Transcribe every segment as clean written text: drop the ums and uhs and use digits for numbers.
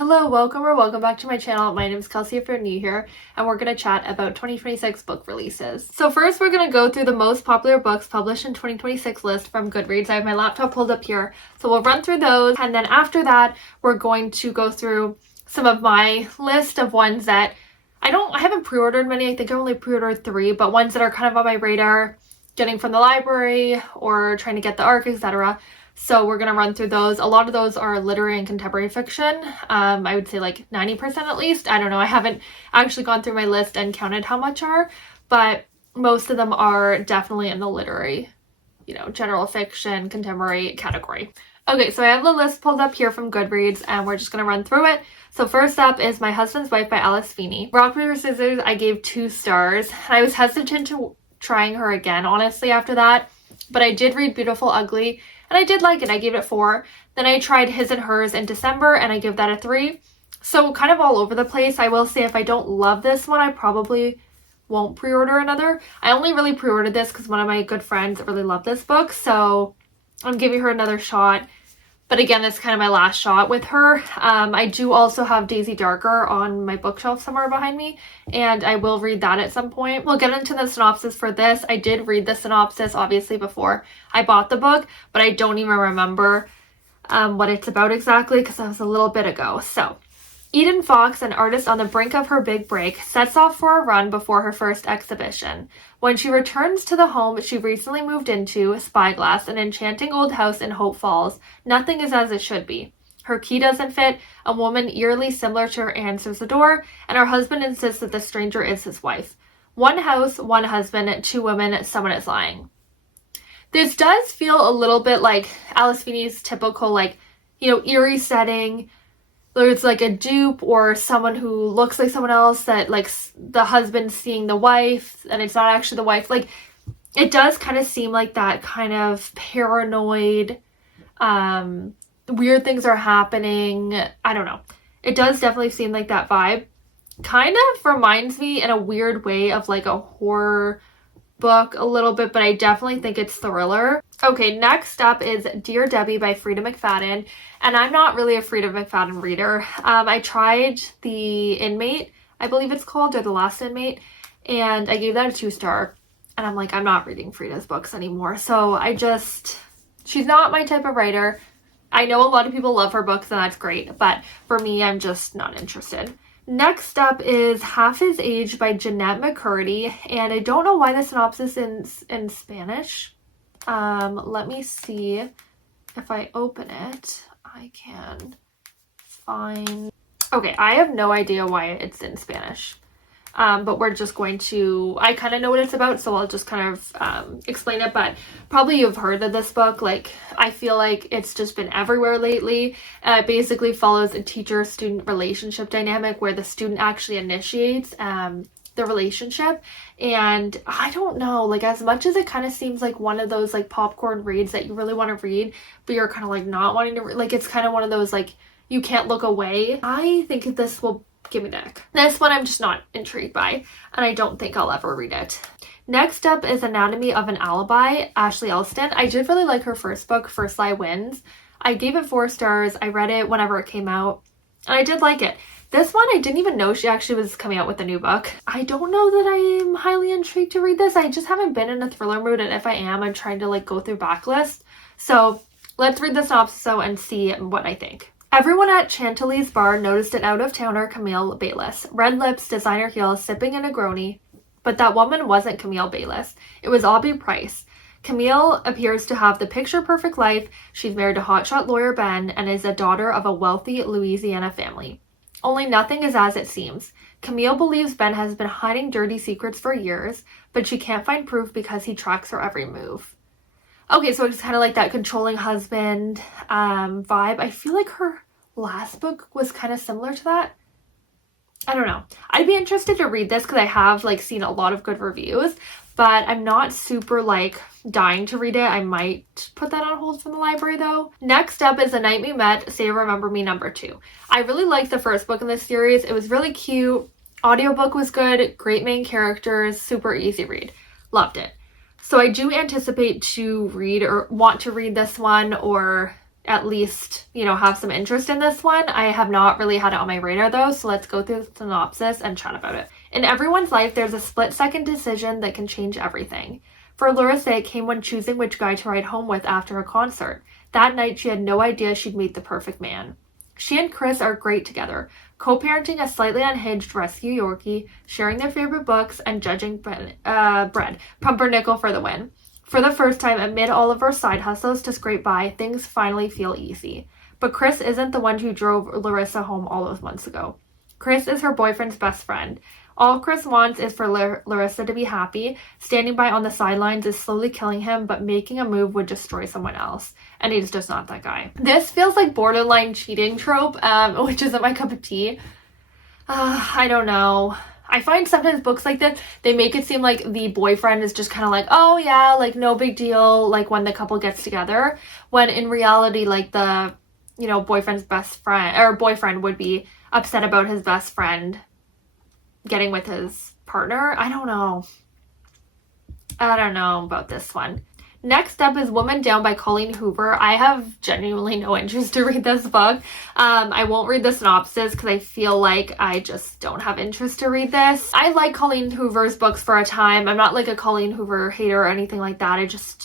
Hello, welcome back to my channel. My name is Kelsey if you're new here, and we're going to chat about 2026 book releases. So first we're going to go through the most popular books published in 2026 list from Goodreads. I have my laptop pulled up here, so we'll run through those, and then after that we're going to go through some of my list of ones that I haven't pre-ordered many. I think I only pre-ordered 3, but ones that are kind of on my radar, getting from the library or trying to get the ARC, etc. So we're going to run through those. A lot of those are literary and contemporary fiction. I would say like 90% at least. I don't know. I haven't actually gone through my list and counted how much are, but most of them are definitely in the literary, general fiction, contemporary category. Okay, so I have the list pulled up here from Goodreads and we're just going to run through it. So first up is My Husband's Wife by Alice Feeney. Rock, Paper, Scissors, I gave 2 stars. I was hesitant to trying her again, honestly, after that. But I did read Beautiful Ugly and I did like it. I gave it 4. Then I tried His and Hers in December and I give that a 3. So kind of all over the place. I will say if I don't love this one, I probably won't pre-order another. I only really pre-ordered this because one of my good friends really loved this book. So I'm giving her another shot. But again, that's kind of my last shot with her. I do also have Daisy Darker on my bookshelf somewhere behind me, and I will read that at some point. We'll get into the synopsis for this. I did read the synopsis, obviously, before I bought the book, but I don't even remember what it's about exactly because that was a little bit ago. So, Eden Fox, an artist on the brink of her big break, sets off for a run before her first exhibition. When she returns to the home she recently moved into, Spyglass, an enchanting old house in Hope Falls, nothing is as it should be. Her key doesn't fit, a woman eerily similar to her answers the door, and her husband insists that the stranger is his wife. One house, one husband, 2 women, someone is lying. This does feel a little bit like Alice Feeney's typical, eerie setting. There's like a dupe or someone who looks like someone else that the husband seeing the wife and it's not actually the wife. Like it does kind of seem like that kind of paranoid, weird things are happening. I don't know. It does definitely seem like that vibe. Kind of reminds me in a weird way of like a horror book a little bit, but I definitely think it's thriller. Okay, next up is Dear Debbie by Freida McFadden, and I'm not really a Freida McFadden reader. I tried The Inmate, I believe it's called, or The Last Inmate, and I gave that a 2 star, and I'm like, I'm not reading Freida's books anymore, so she's not my type of writer. I know a lot of people love her books, and that's great, but for me, I'm just not interested. Next up is Half His Age by Jeanette McCurdy, and I don't know why the synopsis is in Spanish. Let me see if I open it. I can find... Okay, I have no idea why it's in Spanish. But we're just going to... I kind of know what it's about, so I'll just kind of explain it. But probably you've heard of this book. Like, I feel like it's just been everywhere lately. It basically follows a teacher-student relationship dynamic where the student actually initiates the relationship. And I don't know, like as much as it kind of seems like one of those like popcorn reads that you really want to read, but you're kind of like not wanting to like it's kind of one of those like you can't look away. I think this will give me the ick. This one I'm just not intrigued by, and I don't think I'll ever read it. Next up is Anatomy of an Alibi, Ashley Elston. I did really like her first book, First Lie Wins. I gave it 4 stars. I read it whenever it came out, and I did like it. This one, I didn't even know she actually was coming out with a new book. I don't know that I am highly intrigued to read this. I just haven't been in a thriller mood, and if I am, I'm trying to like go through backlist. So let's read the synopsis and see what I think. Everyone at Chantilly's bar noticed an out-of-towner Camille Bayless. Red lips, designer heels, sipping a Negroni. But that woman wasn't Camille Bayless. It was Aubrey Price. Camille appears to have the picture-perfect life. She's married to hotshot lawyer Ben and is a daughter of a wealthy Louisiana family. Only nothing is as it seems. Camille believes Ben has been hiding dirty secrets for years, but she can't find proof because he tracks her every move. Okay, so it's kind of like that controlling husband vibe. I feel like her last book was kind of similar to that. I don't know. I'd be interested to read this because I have like seen a lot of good reviews, but I'm not super like dying to read it. I might put that on hold from the library though. Next up is The Night We Met, Say Remember Me #2. I really liked the first book in this series. It was really cute. Audiobook was good. Great main characters. Super easy read. Loved it. So I do anticipate to read or want to read this one or at least, have some interest in this one. I have not really had it on my radar though, so let's go through the synopsis and chat about it. In everyone's life, there's a split-second decision that can change everything. For Larissa, it came when choosing which guy to ride home with after a concert. That night, she had no idea she'd meet the perfect man. She and Chris are great together, co-parenting a slightly unhinged rescue Yorkie, sharing their favorite books, and judging bread. Pumpernickel for the win. For the first time, amid all of her side hustles to scrape by, things finally feel easy. But Chris isn't the one who drove Larissa home all those months ago. Chris is her boyfriend's best friend. All Chris wants is for Larissa to be happy. Standing by on the sidelines is slowly killing him, but making a move would destroy someone else. And he's just not that guy. This feels like borderline cheating trope, which isn't my cup of tea. I don't know. I find sometimes books like this, they make it seem like the boyfriend is just kind of like, oh yeah, like no big deal, like when the couple gets together. When in reality, like the, boyfriend's best friend, or boyfriend would be upset about his best friend getting with his partner. I don't know about this one. Next up is Woman Down by Colleen Hoover. I have genuinely no interest to read this book. I won't read the synopsis because I feel like I just don't have interest to read this. I like Colleen Hoover's books for a time. I'm not like a Colleen Hoover hater or anything like that.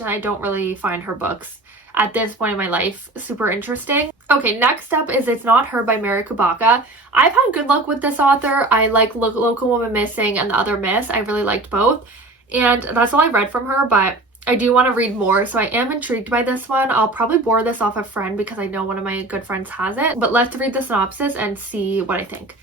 I don't really find her books at this point in my life super interesting. Okay, next up is It's Not Her by Mary Kubaka. I've had good luck with this author. I like Local Woman Missing and The Other Miss. I really liked both. And that's all I read from her, but I do want to read more, so I am intrigued by this one. I'll probably borrow this off a friend because I know one of my good friends has it. But let's read the synopsis and see what I think.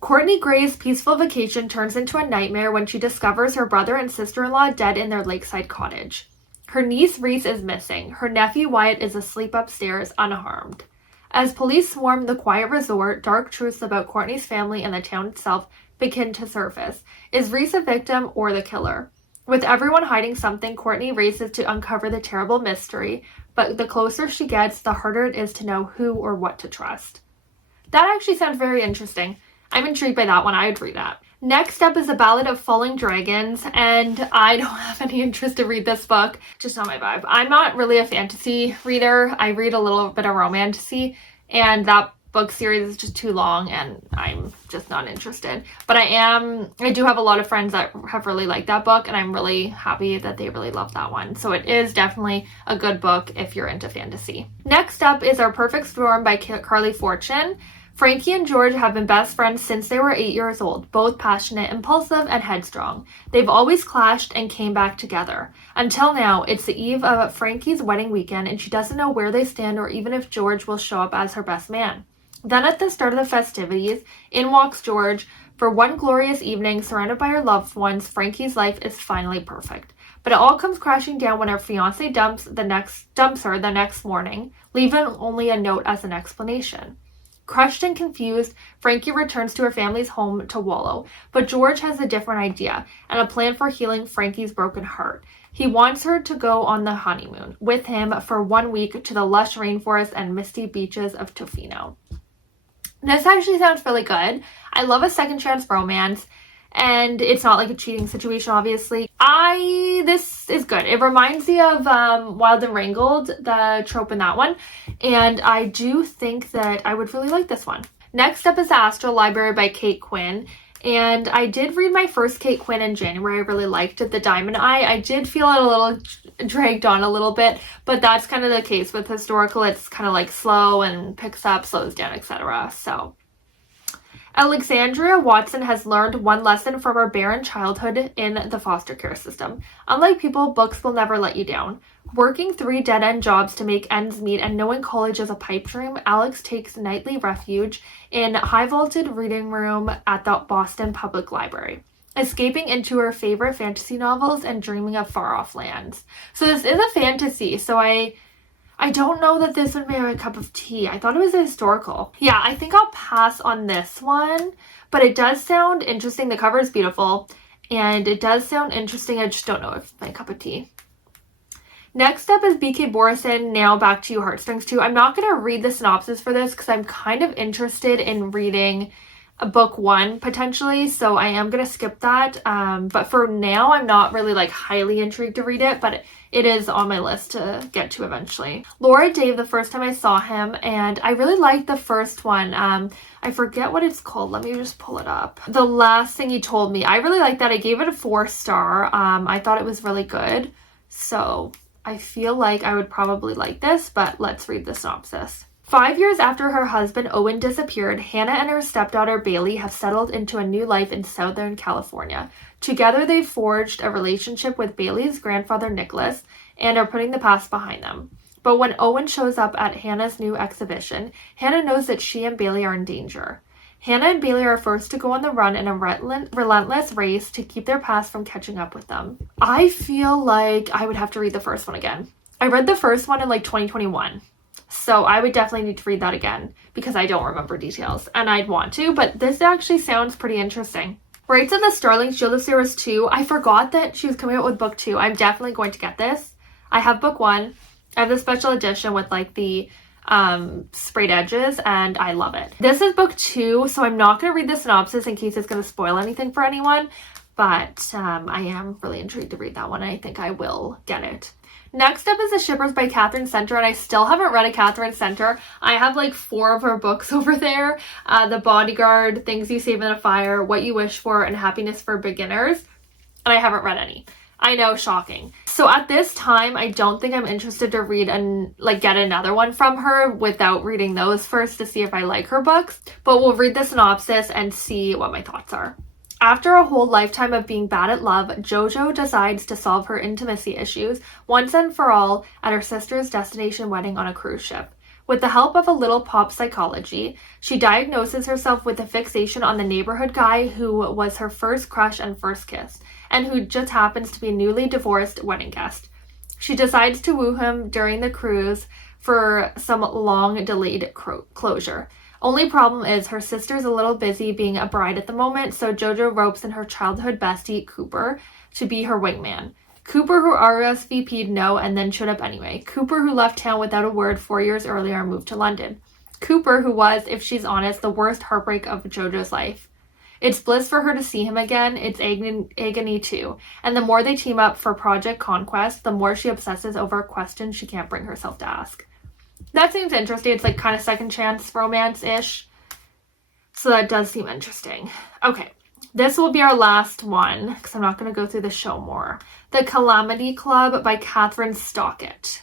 Courtney Gray's peaceful vacation turns into a nightmare when she discovers her brother and sister-in-law dead in their lakeside cottage. Her niece Reese is missing. Her nephew Wyatt is asleep upstairs, unharmed. As police swarm the quiet resort, dark truths about Courtney's family and the town itself begin to surface. Is Reese a victim or the killer? With everyone hiding something, Courtney races to uncover the terrible mystery, but the closer she gets, the harder it is to know who or what to trust. That actually sounds very interesting. I'm intrigued by that one. I would read that. Next up is A Ballad of Falling Dragons, and I don't have any interest to read this book. Just not my vibe. I'm not really a fantasy reader. I read a little bit of romantasy, and that book series is just too long and I'm just not interested. But I do have a lot of friends that have really liked that book, and I'm really happy that they really love that one. So it is definitely a good book if you're into fantasy. Next up is Our Perfect Storm by Carly Fortune. Frankie and George have been best friends since they were 8 years old, both passionate, impulsive, and headstrong. They've always clashed and came back together. Until now, it's the eve of Frankie's wedding weekend and she doesn't know where they stand or even if George will show up as her best man. Then at the start of the festivities, in walks George. For one glorious evening, surrounded by her loved ones, Frankie's life is finally perfect. But it all comes crashing down when her fiancé dumps her the next morning, leaving only a note as an explanation. Crushed and confused, Frankie returns to her family's home to wallow, but George has a different idea and a plan for healing Frankie's broken heart. He wants her to go on the honeymoon with him for 1 week to the lush rainforest and misty beaches of Tofino. This actually sounds really good. I love a second chance romance, and it's not like a cheating situation, obviously. This is good. It reminds me of Wild and Wrangled, the trope in that one, and I do think that I would really like this one. Next up is The Astral Library by Kate Quinn, and I did read my first Kate Quinn in January. I really liked it, The Diamond Eye. I did feel it a little dragged on a little bit, but that's kind of the case with historical. It's kind of like slow and picks up, slows down, etc. So Alexandria Watson has learned one lesson from her barren childhood in the foster care system. Unlike people, books will never let you down. Working 3 dead-end jobs to make ends meet and knowing college is a pipe dream, Alex takes nightly refuge in a high-vaulted reading room at the Boston Public Library, escaping into her favorite fantasy novels and dreaming of far-off lands. So this is a fantasy, so I don't know that this would be my cup of tea. I thought it was a historical. Yeah, I think I'll pass on this one, but it does sound interesting. The cover is beautiful, and it does sound interesting. I just don't know if it's my cup of tea. Next up is B.K. Borison, Now Back to You Heartstrings 2. I'm not going to read the synopsis for this because I'm kind of interested in reading a book one potentially, so I am gonna skip that. But for now, I'm not really like highly intrigued to read it, but it is on my list to get to eventually. Laura Dave, the first time I saw him, and I really liked the first one. I forget what it's called. Let me just pull it up. The Last Thing He Told Me. I really liked that. I gave it a 4-star. I thought it was really good. So I feel like I would probably like this, but let's read the synopsis. 5 years after her husband Owen disappeared, Hannah and her stepdaughter Bailey have settled into a new life in Southern California. Together they've forged a relationship with Bailey's grandfather Nicholas and are putting the past behind them. But when Owen shows up at Hannah's new exhibition, Hannah knows that she and Bailey are in danger. Hannah and Bailey are forced to go on the run in a relentless race to keep their past from catching up with them. I feel like I would have to read the first one again. I read the first one in like 2021. So I would definitely need to read that again because I don't remember details and I'd want to, but this actually sounds pretty interesting. Rights of the Starling Shield of Series 2. I forgot that she was coming out with book 2. I'm definitely going to get this. I have book 1. I have the special edition with like the sprayed edges and I love it. This is book 2, so I'm not going to read the synopsis in case it's going to spoil anything for anyone, but I am really intrigued to read that one. I think I will get it. Next up is The Shippers by Catherine Center, and I still haven't read a Catherine Center. I have like 4 of her books over there. The Bodyguard, Things You Save in a Fire, What You Wish For, and Happiness for Beginners. And I haven't read any. I know, shocking. So at this time, I don't think I'm interested to read and get another one from her without reading those first to see if I like her books. But we'll read the synopsis and see what my thoughts are. After a whole lifetime of being bad at love, JoJo decides to solve her intimacy issues once and for all at her sister's destination wedding on a cruise ship. With the help of a little pop psychology, she diagnoses herself with a fixation on the neighborhood guy who was her first crush and first kiss, and who just happens to be a newly divorced wedding guest. She decides to woo him during the cruise for some long-delayed closure. Only problem is her sister's a little busy being a bride at the moment, so JoJo ropes in her childhood bestie, Cooper, to be her wingman. Cooper, who RSVP'd no and then showed up anyway. Cooper, who left town without a word 4 years earlier and moved to London. Cooper, who was, if she's honest, the worst heartbreak of JoJo's life. It's bliss for her to see him again, it's agony too. And the more they team up for Project Conquest, the more she obsesses over questions she can't bring herself to ask. That seems interesting. It's like kind of second chance romance-ish. So that does seem interesting. Okay, this will be our last one because I'm not going to go through the show more. The Calamity Club by Kathryn Stockett.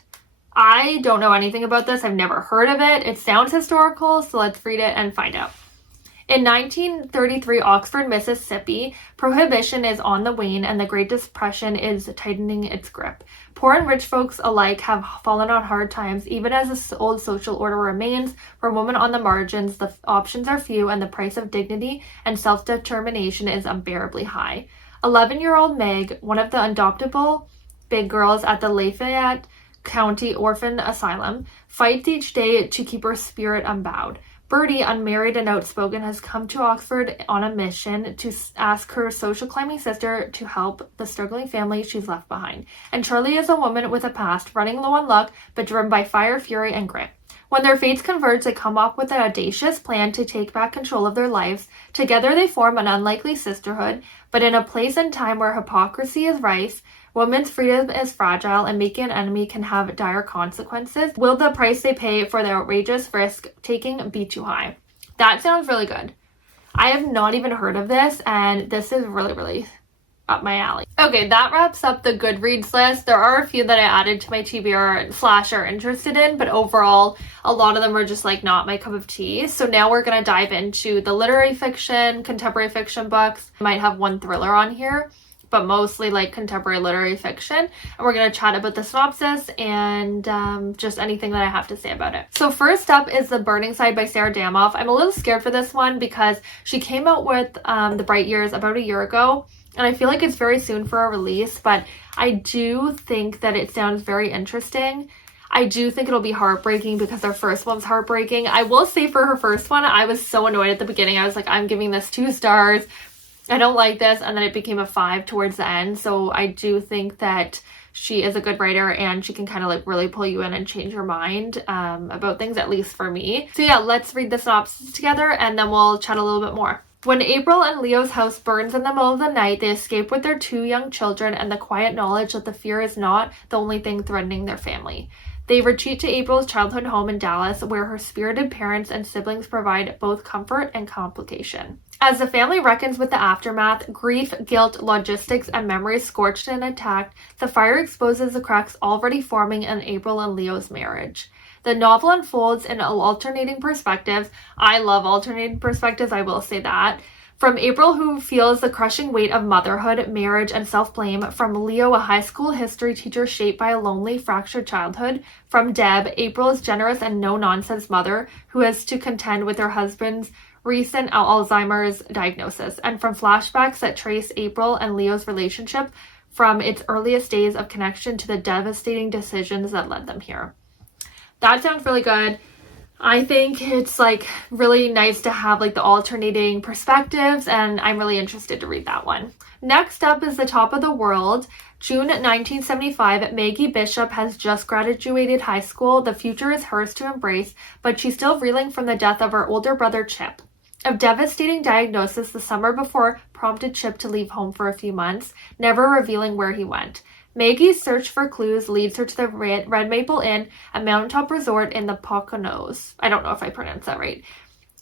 I don't know anything about this. I've never heard of it. It sounds historical, so let's read it and find out. In 1933 Oxford, Mississippi, prohibition is on the wane and the Great Depression is tightening its grip. Poor and rich folks alike have fallen on hard times, even as the old social order remains. For women on the margins, the options are few and the price of dignity and self-determination is unbearably high. 11-year-old Meg, one of the unadoptable big girls at the Lafayette County Orphan Asylum, fights each day to keep her spirit unbowed. Bertie, unmarried and outspoken, has come to Oxford on a mission to ask her social climbing sister to help the struggling family she's left behind. And Charlie is a woman with a past, running low on luck, but driven by fire, fury, and grit. When their fates converge, they come up with an audacious plan to take back control of their lives. Together they form an unlikely sisterhood, but in a place and time where hypocrisy is rife, women's freedom is fragile, and making an enemy can have dire consequences. Will the price they pay for their outrageous risk-taking be too high? That sounds really good. I have not even heard of this, and this is really, really up my alley. Okay, that wraps up the Goodreads list. There are a few that I added to my TBR / are interested in, but overall, a lot of them are just like not my cup of tea. So now we're going to dive into the literary fiction, contemporary fiction books. I might have one thriller on here, but mostly like contemporary literary fiction. And we're going to chat about the synopsis and just anything that I have to say about it. So first up is The Burning Side by Sarah Damoff. I'm a little scared for this one because she came out with The Bright Years about a year ago. And I feel like it's very soon for a release, but I do think that it sounds very interesting. I do think it'll be heartbreaking because their first one's heartbreaking. I will say for her first one, I was so annoyed at the beginning. I was like, I'm giving this 2 stars. I don't like this. And then it became a 5 towards the end. So I do think that she is a good writer and she can kind of like really pull you in and change your mind about things, at least for me. So yeah, let's read the synopsis together and then we'll chat a little bit more. When April and Leo's house burns in the middle of the night, they escape with their 2 young children and the quiet knowledge that the fear is not the only thing threatening their family. They retreat to April's childhood home in Dallas, where her spirited parents and siblings provide both comfort and complication. As the family reckons with the aftermath, grief, guilt, logistics, and memories scorched and attacked, the fire exposes the cracks already forming in April and Leo's marriage. The novel unfolds in alternating perspectives. I love alternating perspectives, I will say that. From April, who feels the crushing weight of motherhood, marriage, and self-blame. From Leo, a high school history teacher shaped by a lonely, fractured childhood. From Deb, April's generous and no-nonsense mother who has to contend with her husband's recent Alzheimer's diagnosis. And from flashbacks that trace April and Leo's relationship from its earliest days of connection to the devastating decisions that led them here. That sounds really good. I think it's like really nice to have like the alternating perspectives, and I'm really interested to read that one. Next up is The Top of the World. June 1975, Maggie Bishop has just graduated high school. The future is hers to embrace, but she's still reeling from the death of her older brother Chip. A devastating diagnosis the summer before prompted Chip to leave home for a few months, never revealing where he went. Maggie's search for clues leads her to the Red Maple Inn, a mountaintop resort in the Poconos. I don't know if I pronounced that right.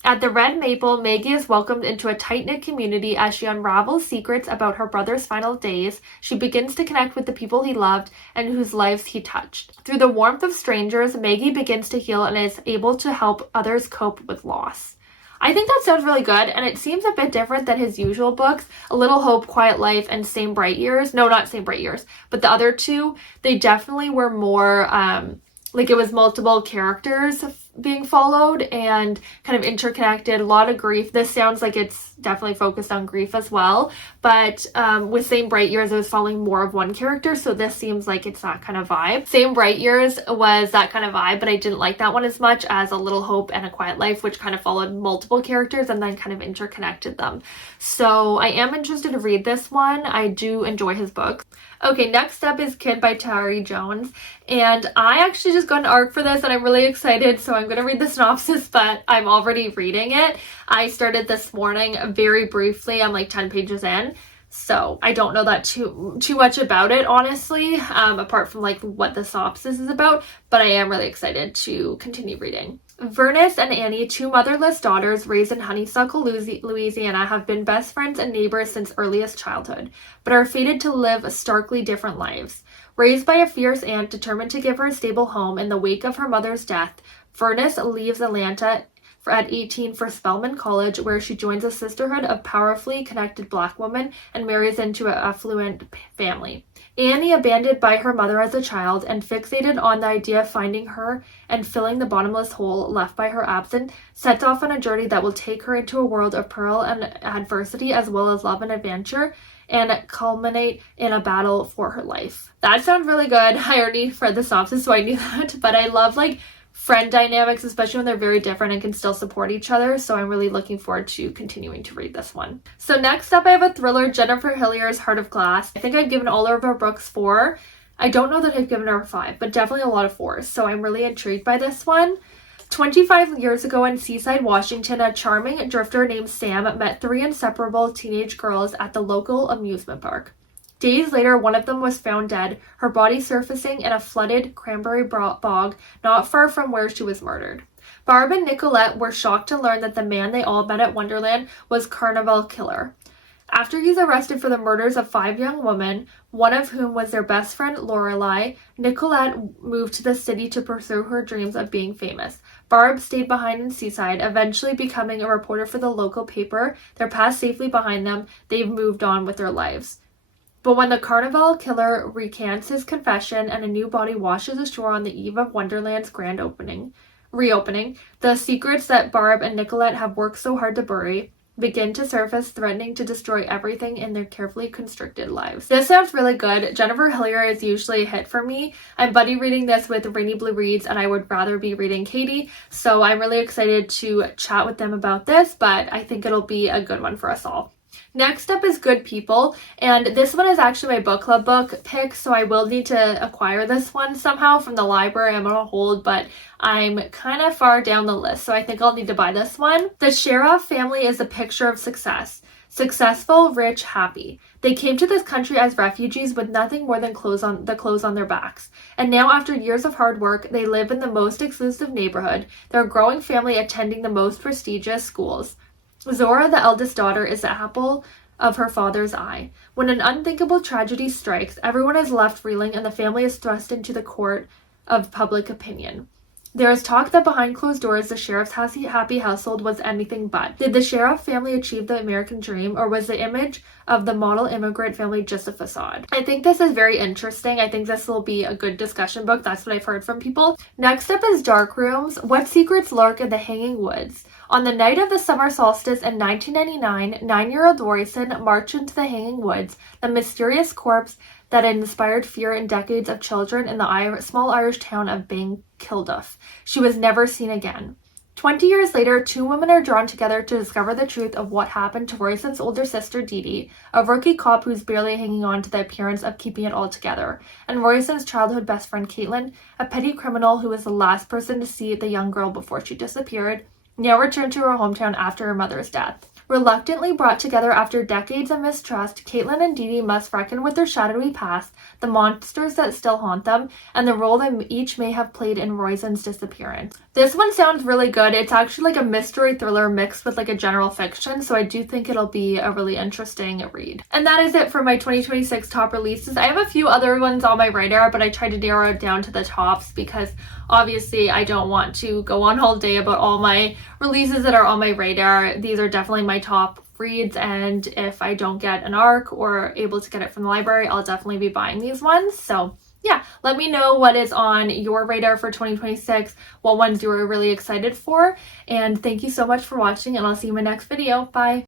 At the Red Maple, Maggie is welcomed into a tight-knit community as she unravels secrets about her brother's final days. She begins to connect with the people he loved and whose lives he touched. Through the warmth of strangers, Maggie begins to heal and is able to help others cope with loss. I think that sounds really good, and it seems a bit different than his usual books. A Little Hope, Quiet Life, and Same Bright Years. No, not Same Bright Years, but the other two, they definitely were more, like it was multiple characters being followed and kind of interconnected, a lot of grief. This sounds like it's definitely focused on grief as well, but with Same Bright Years, it was following more of one character, so this seems like it's that kind of vibe. Same Bright Years was that kind of vibe, but I didn't like that one as much as A Little Hope and A Quiet Life, which kind of followed multiple characters and then kind of interconnected them. So I am interested to read this one. I do enjoy his books. Okay, next up is Kid by Tari Jones, and I actually just got an ARC for this and I'm really excited, so I'm going to read the synopsis, but I'm already reading it. I started this morning very briefly. I'm like 10 pages in, so I don't know that too much about it, honestly, apart from like what the synopsis is about, but I am really excited to continue reading. Vernice and Annie, 2 motherless daughters raised in Honeysuckle, Louisiana, have been best friends and neighbors since earliest childhood, but are fated to live starkly different lives. Raised by a fierce aunt determined to give her a stable home in the wake of her mother's death, Vernice leaves Atlanta at 18 for Spelman College, where she joins a sisterhood of powerfully connected Black women and marries into an affluent family. Annie, abandoned by her mother as a child and fixated on the idea of finding her and filling the bottomless hole left by her absence, sets off on a journey that will take her into a world of peril and adversity as well as love and adventure, and culminate in a battle for her life. That sounds really good. I already read the synopsis, so I knew that, but I love like friend dynamics, especially when they're very different and can still support each other, so I'm really looking forward to continuing to read this one. So next up, I have a thriller, Jennifer Hillier's Heart of Glass. I think I've given all of her books 4. I don't know that I've given her 5, but definitely a lot of 4s, so I'm really intrigued by this one. 25 years ago in Seaside, Washington, a charming drifter named Sam met 3 inseparable teenage girls at the local amusement park. Days later, one of them was found dead, her body surfacing in a flooded cranberry bog not far from where she was murdered. Barb and Nicolette were shocked to learn that the man they all met at Wonderland was Carnival Killer. After he's arrested for the murders of 5 young women, one of whom was their best friend Lorelei, Nicolette moved to the city to pursue her dreams of being famous. Barb stayed behind in Seaside, eventually becoming a reporter for the local paper. Their past safely behind them, they've moved on with their lives. But when the Carnival Killer recants his confession and a new body washes ashore on the eve of Wonderland's grand reopening, the secrets that Barb and Nicolette have worked so hard to bury begin to surface, threatening to destroy everything in their carefully constricted lives. This sounds really good. Jennifer Hillier is usually a hit for me. I'm buddy reading this with Rainy Blue Reads, and I would rather be reading Katie, so I'm really excited to chat with them about this, but I think it'll be a good one for us all. Next up is Good People, and this one is actually my book club book pick, so I will need to acquire this one somehow from the library. I'm on a hold, but I'm kind of far down the list, so I think I'll need to buy this one. The Sheriff family is a picture of success. Successful, rich, happy. They came to this country as refugees with nothing more than the clothes on their backs. And now, after years of hard work, they live in the most exclusive neighborhood, their growing family attending the most prestigious schools. Zora, the eldest daughter, is the apple of her father's eye. When an unthinkable tragedy strikes, everyone is left reeling and the family is thrust into the court of public opinion. There is talk that behind closed doors, the Sheriff's happy household was anything but. Did the Sheriff family achieve the American dream, or was the image of the model immigrant family just a facade? I think this is very interesting. I think this will be a good discussion book. That's what I've heard from people. Next up is Dark Rooms. What secrets lurk in the Hanging Woods? On the night of the summer solstice in 1999, 9-year-old Roisin marched into the Hanging Woods, the mysterious corpse that had inspired fear in decades of children in the small Irish town of Kilduff. She was never seen again. 20 years later, two women are drawn together to discover the truth of what happened to Roisin's older sister, Dee Dee, a rookie cop who's barely hanging on to the appearance of keeping it all together, and Roisin's childhood best friend, Caitlin, a petty criminal who was the last person to see the young girl before she disappeared, now returned to her hometown after her mother's death. Reluctantly brought together after decades of mistrust, Caitlin and Dee Dee must reckon with their shadowy past, the monsters that still haunt them, and the role that each may have played in Roisin's disappearance. This one sounds really good. It's actually like a mystery thriller mixed with like a general fiction, so I do think it'll be a really interesting read. And that is it for my 2026 top releases. I have a few other ones on my radar, but I tried to narrow it down to the tops because obviously I don't want to go on all day about all my releases that are on my radar. These are definitely my top reads, and if I don't get an ARC or able to get it from the library, I'll definitely be buying these ones. So yeah, let me know what is on your radar for 2026, what ones you were really excited for, and thank you so much for watching, and I'll see you in my next video. Bye!